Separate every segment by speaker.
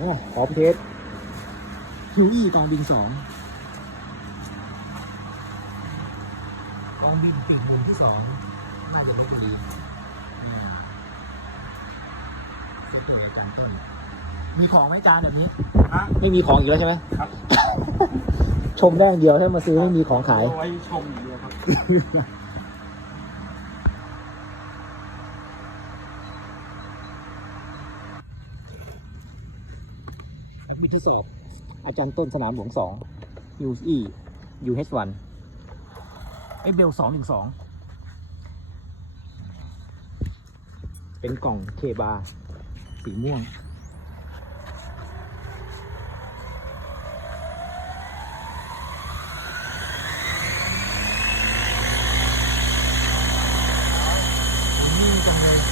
Speaker 1: พร้อมเทสฮิวอี้กองบิน2กองบินปีกบูนที่2น่าจะไม่พอดีเซตตัวอาจารย์ต้นมีของไหมจานแบบนี้ไม่มีของอีกแล้วใช่ไหมครับ ชมได้อย่างเดียวถ้ามาซื้อไม่มีของขายไว้ชมอย่างเดียวครับมีทดสอบอาจารย์ต้นสนามหลวง2 UE UH1 เบล212เป็นกล่องเคบาสีม่วงนี่จังเลย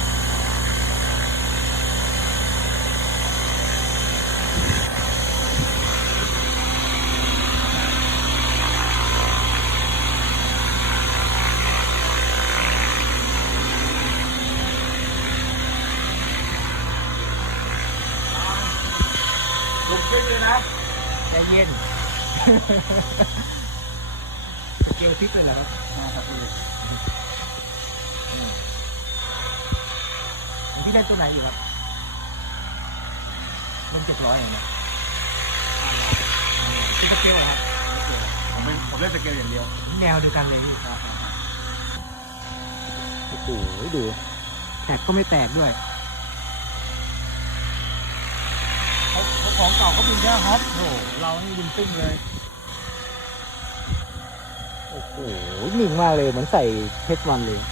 Speaker 1: ลุกขึ้นเลยนะใจเย็นเกลฟิกเลยเหรอครับครับพี่เล่นตัวไหนอยู่ครับเล่น700อย่างเงี้ยเป็นสเกลครับผมเล่นสเกลอย่างเดียวแนวเดียวกันเลยพี่โอ้โหดูแตกก็ไม่แตกด้วยของเก่าก็บินแค่ฮอปโอ้เรานี่บินตึ้งเลยโอ้โหนิ่งมากเลยเหมือนใส่เพชรวันเลย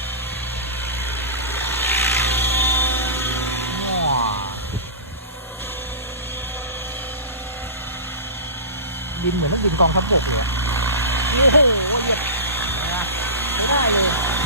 Speaker 1: บินเหมือนนักบินกองทัพบกเลยโอ้โหเนี่ยไม่ได้เลย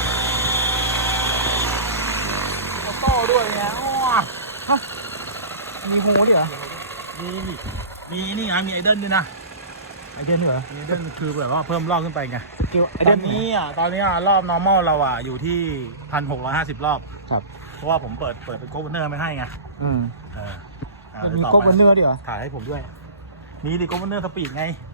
Speaker 1: ออโต้ด้วยเนี่ยโอ้ฮะมีโฮดิเหรอมีนี่ไงมีไอเดิลด้วยนะไอเดิลเหรอไอเดิลคือแบบว่าเพิ่มรอบขึ้นไปไงไอเดิลนี้ตอนนี้รอบ normal เราอยู่ที่ 1,650 รอบครับเพราะว่าผมเปิดเป็นโค้ดเนอร์ไม่ให้ไงมีโค้ดเนอร์ดิเหรอถ่ายให้ผมด้วยมีดิโค้ดเนอร์สปีดไง